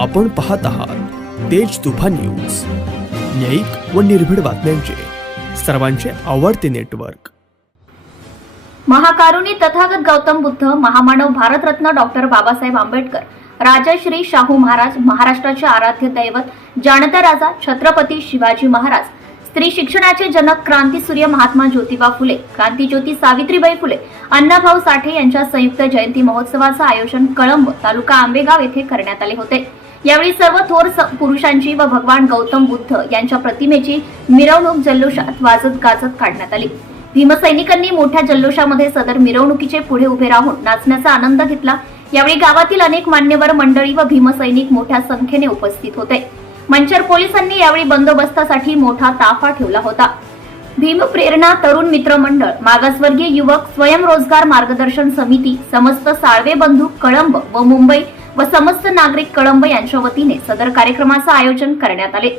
आपण पाहत आहात तेज तुफा न्यूज. न्यायिक व निर्भीड बातम्यांचे. सर्वांचे आवडते नेटवर्क. महाकारुणी तथागत गौतम बुद्ध महामानव भारतरत्न डॉक्टर बाबासाहेब आंबेडकर राजश्री शाहू महाराज महाराष्ट्राचे आराध्य दैवत जाणता राजा छत्रपती शिवाजी महाराज स्त्री शिक्षणाचे जनक क्रांती सूर्य महात्मा ज्योतिबा फुले क्रांतीज्योती सावित्रीबाई फुले अण्णाभाऊ साठे यांच्या संयुक्त जयंती महोत्सवाचं आयोजन कळंब तालुका आंबेगाव येथे करण्यात आले होते. यावेळी सर्व थोर स- पुरुषांची व भगवान गौतम बुद्ध यांच्या प्रतिमेची मिरवणूक जल्लोषात वाजत गाजत काढण्यात आली. भीमसैनिकांनी मोठ्या जल्लोषामध्ये सदर मिरवणुकीचे पुढे उभे राहून नाचण्याचा आनंद घेतला. यावेळी गावातील अनेक मान्यवर मंडळी व भीमसैनिक मोठ्या संख्येने उपस्थित होते. मंचर पोलिसांनी यावेळी बंदोबस्तासाठी मोठा ताफा ठेवला होता. भीम प्रेरणा तरुण मित्र मंडळ मागासवर्गीय युवक स्वयंरोजगार मार्गदर्शन समिती समस्त साळवे बंधू कळंब व मुंबई व समस्त नागरिक कळंब यांच्या वतीने सदर कार्यक्रमाचं आयोजन करण्यात आले.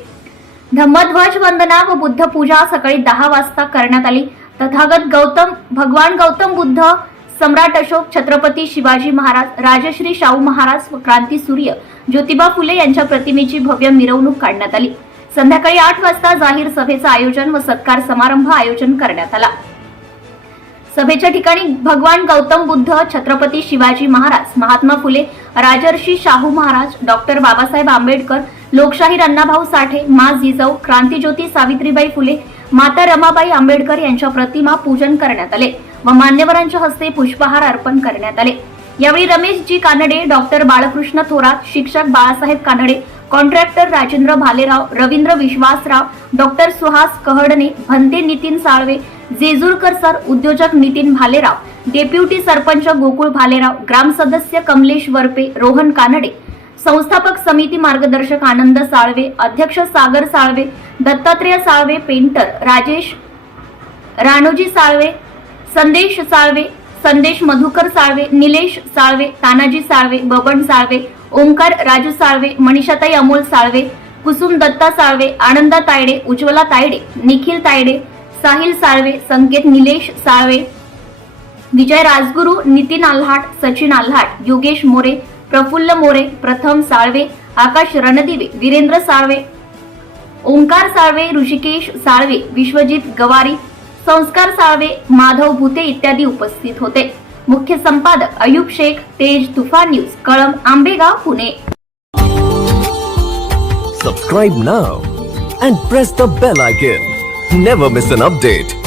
धम्मध्वज वंदना व बुद्ध पूजा सकाळी दहा वाजता करण्यात आली. तथागत गौतम भगवान गौतम बुद्ध सम्राट अशोक छत्रपती शिवाजी महाराज राजश्री शाहू महाराज व क्रांती सूर्य ज्योतिबा फुले यांच्या प्रतिमेची भव्य मिरवणूक काढण्यात आली. संध्याकाळी आठ वाजता जाहीर सभेचं आयोजन व सत्कार समारंभ आयोजन करण्यात आला. सभेच्या ठिकाणी भगवान गौतम बुद्ध छत्रपती शिवाजी महाराज महात्मा फुले राजर्षी शाहू महाराज डॉक्टर बाबासाहेब आंबेडकर लोकशाहीर अण्णाभाऊ साठे मा जिजाऊ क्रांतीज्योती सावित्रीबाई फुले माता रमाबाई आंबेडकर यांच्या प्रतिमा पूजन करण्यात आले व मान्यवरांच्या हस्ते पुष्पहार अर्पण करण्यात आले. यावेळी रमेशजी कानडे डॉक्टर बाळकृष्ण थोरात शिक्षक Balasaheb Kanade contractor Rajendra Bhalerao Ravindra Vishwasrao doctor Suhas Kahadane Bhante Nitin Salve Jejurkar sir उद्योजक नितीन भालेराव डेप्युटी सरपंच गोकुळ भालेराव ग्राम सदस्य कमलेश वरपे रोहन कानडे संस्थापक समिती मार्गदर्शक आनंद साळवे अध्यक्ष सागर साळवे दत्तात्रेय साळवे पेंटर राजेश राणोजी साळवे संदेश साळवे संदेश मधुकर साळवे निलेश साळवे तानाजी साळवे बबन साळवे ओंकार राजू साळवे मनीषाताई अमोल साळवे कुसुम दत्ता साळवे आनंदा तायडे उज्ज्वला तायडे निखिल तायडे साहिल साळवे संकेत निलेश साळवे विजय राजगुरू नितीन आल्हाट सचिन आल्हाट योगेश मोरे प्रफुल्ल मोरे प्रथम साळवे आकाश रणदिवे वीरेंद्र साळवे ओंकार साळवे ऋषिकेश साळवे विश्वजित गवारी संस्कार साळवे माधव भुते इत्यादी उपस्थित होते. मुख्य संपादक Ayub Shaikh Tez Toofan news Kalamb Ambegaon Pune Subscribe now and press the bell icon. Never miss an update.